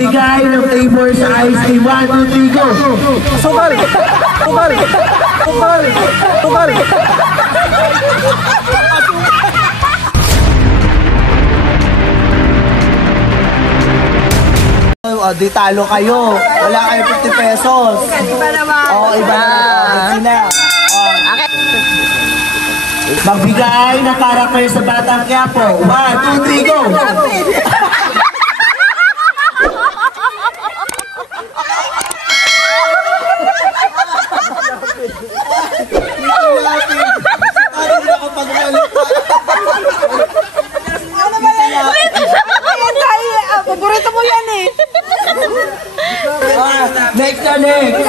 Magbigay ng flavor sa ice cream. 1, 2, 3, go! Sukal! Sukal! Sukal! Sukal! O, di talo kayo. Wala kayo 50 pesos. Iba naman. Oo, iba naman. Sila. Magbigay ng karakter sa Batang Quiapo. 1, 2, 3, go! Paborito mo yan eh. Next na next.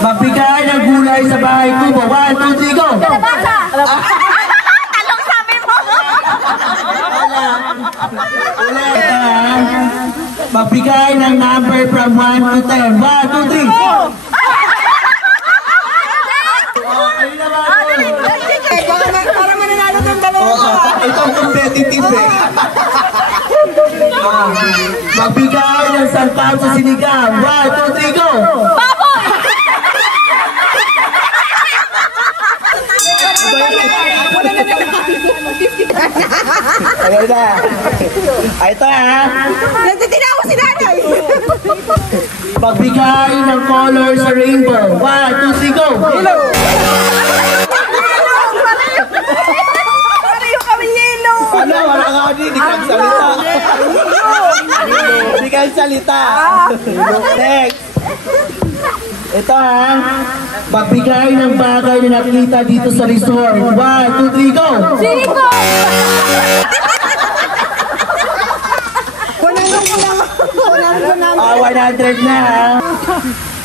Magbigay ng gulay sa bahay kubo. 1, 2, 3, go! Kalabasa! Talong sabi mo! Ulit magbigay ng number from 1 to 10. 1, 2, 3, go! Para mananalo ng dalawa. Itong competitive eh. Magbigay ng sangkap sa sinigang. 1, 2, 3, go! Baboy! Ayun na. Ito ha. Nagtitina ko si nanay. Magbigay ng color sa rainbow. 1, 2, 3, go! Hello! Pareho kami yelo. Ano? Wala ka di kang salita. Di kang salita. Next. Ito ha. Magbigay ng bagay na nakita dito sa resort. 1, 2, 3, go! Siko! 100 na ha.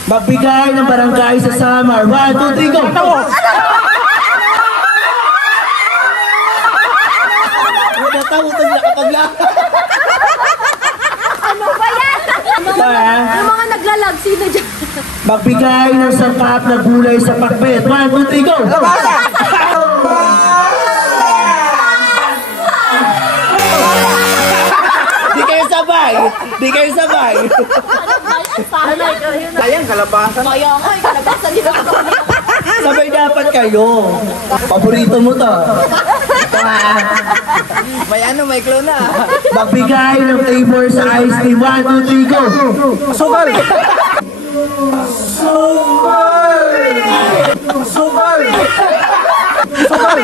Magbigay ng barangay sa Samar. 1, 2, 3, go! Natawutog na kapag lang. Ano ba yan? Yung mga naglalag, sino dyan? Magbigay ng sangkap na gulay sa pakbet. 1, 2, 3, go! Di kayo sabay! Di kayo sabay! Ayan, kalabasan. Kaya ako, kalabasan nila ako. Sabay dapat kayo. Paborito mo to. May ano, may clue na. Magbigay ng flavor sa ice cream. 1, 2, 3, go! Sukal! Sukal! Sukal!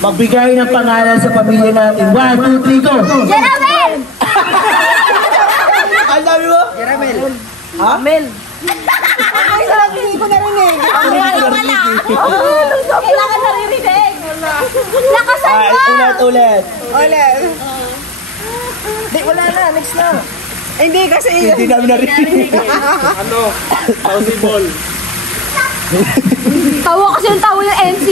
Magbigay ng pangalan sa pamilya natin. 1, 2, 3, go! Jeramel! Ang dami mo? Caramel. Ha? Mel. Ay, hindi ko narinig. Ang wala. Kailangan naririnig. Lakasan mo! Ulit. Di, wala na. Next na. Hindi kasi Hindi namin narinig. Ano? Possible. tawa kasi yung tawa yung NC.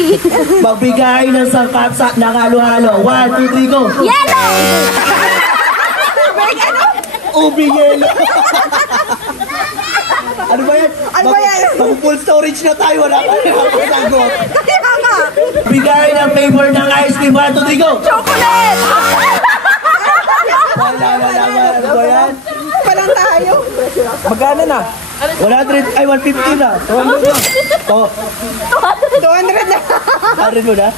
Magbigay ng sangkap sa halo-halo. 1, 2, 3, go! Yellow! Ubi yelo. Ano ba yan? Ano ba yan? Mag-full storage na tayo. Wala ka rin sagot. Kaya nga. Bigay ng flavor ng ice cream. 1, 2, 3, go! Chocolate! Wala. Ano ba yan? Palang tayo. Magkano na? 100, ay 150 na. 200 na. Oh, 200 na. 200 mo na?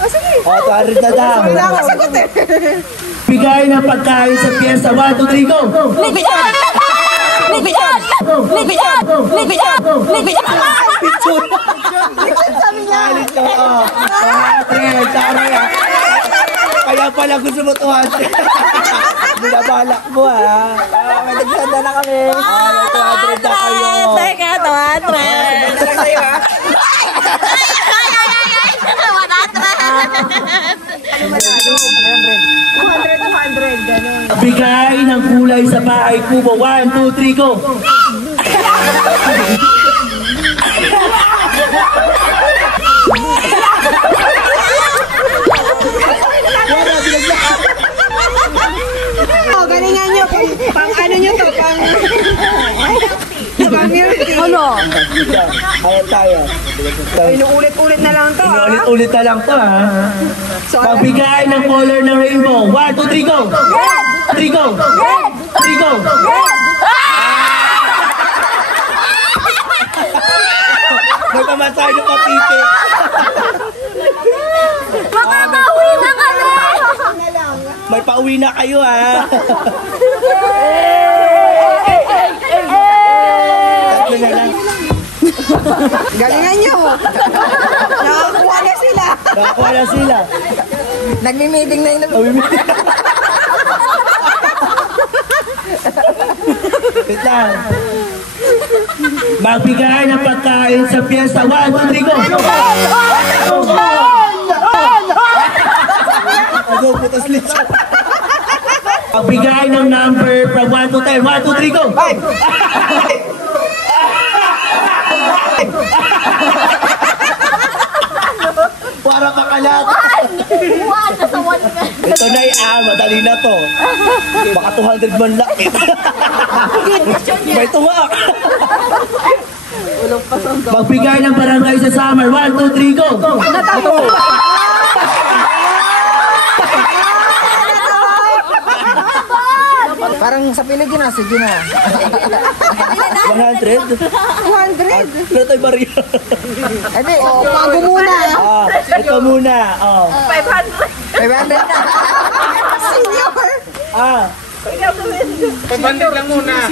Oh, 200 na daw. Wala ka sagot eh. Bigay ng pagkain sa piyesta. 1, 2, 3, go! Lipitan! Lipitan! Lipitan! Lipitan! Lipitan! Picture! Sabi niya. Oo. 200, sorry ah. Kaya pala gusto mo 200. Binabalak mo ah. May nagsanda na kami. May 200 na kayo. Teka, 200. Lang sa'yo ha. Bigay ng kulay sa bahay kubo. 1, 2, 3, go! Ayan tayo. Inuulit-ulit na lang to, ah. Inuulit-ulit na lang to, ha? Magbigay ng color ng rainbow. 1, 2, 3, go! Red! 3, go! Red! 3, go! Red! May pamasahe ng kapitik. Makakauwi na kami! May pauwi na kayo, ha? Tatlo na lang. Galingan nyo. Nakakuha na sila. Nakakuha na sila. Nagmi-meeting na yun. Wait lang. Magbigay ng pagkain sa piyesta. 1, 2, 3, go! Ano, putas lechon. Magbigay ng number from 1 to 10. 1, 2, 3, go! 5! Para makalat. One! Nasa one ka. Ito na madali na to. Baka 200 man lang. May tuwak. Magbigay ng barangay sa summer. 1, 2, 3, go! Parang sa Pilipinas, sige na. 100? 200. Ano tayo bariya? Ede, bago muna. Ito muna. 500 na. Senior. 500 lang muna.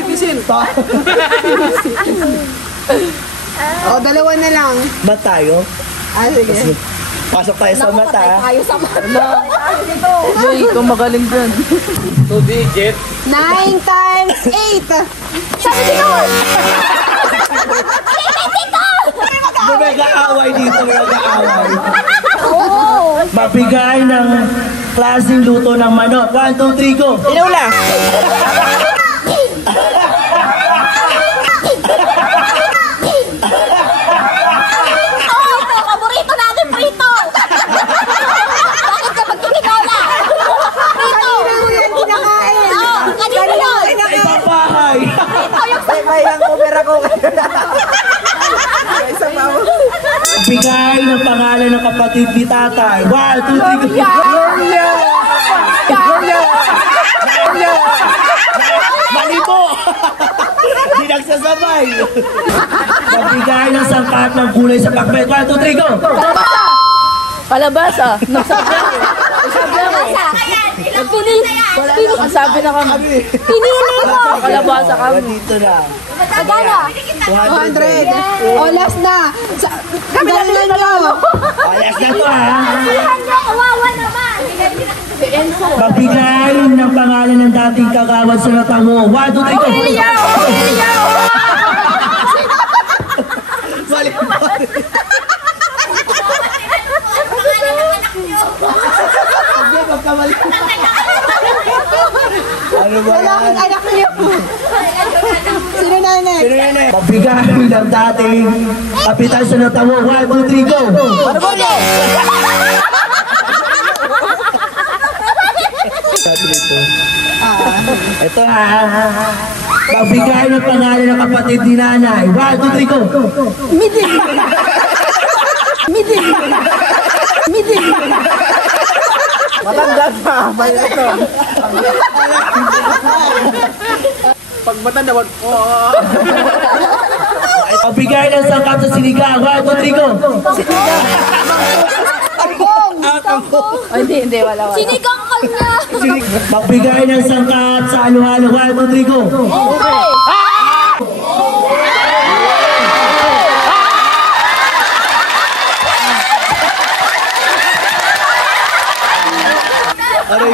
Dalawa na lang. Mat tayo? Sige. Pasok tayo sa mata. Tayo sa mata. Jay, ikaw magaling dyan. 2 digit. 9 times 8. Sabi dito! May nag-aaway dito. May nag-aaway. Oo! Magbigay ng klaseng luto ng manok. 1, 2, 3, go! Inula. Ito! Paborito natin prito! Bakit ka magkikinola? Prito! Yan kinakain. Kanino yun? Sa ibang bahay. May lang over ako. Magbigay ng pangalan ng kapatid ni tatay. 1, 2, 3, go! Mali po! Di nagsasabay. Magbigay ng sangkat ng gulay sa pakbet. 1, 2, 3, go! Palabasa. Nagsabi Ang sabi na kami. Pinili mo! Kalabasa kami. Dito na. Magkano? 200. Last na. Galingan nyo. Alas na to, ha? Pilihan nyo! Kawawa naman! Magbigay ng pangalan ng dating kagawad sa Natango. 1, 2, 3, go! Mali. Hindi, magkamali. Ano ba yan? Anak niyo. Sino na next? Sino yun eh? Magbigay ng dating kapitan sa Natango. 1, 2, 3, go! Ito, ha? Magbigay ng pangalan ng kapatid ni nanay. 1, 2, 3, go! Matanda pa. May ito. Pag matanda, Magbigay ng sangkap sa sinigang. 1, 2, 3, go! Ay, hindi, wala. Sinigang ka na! Magbigay ng sangkap sa halo-halo. 1, 2, 3, go! Okay! Aray.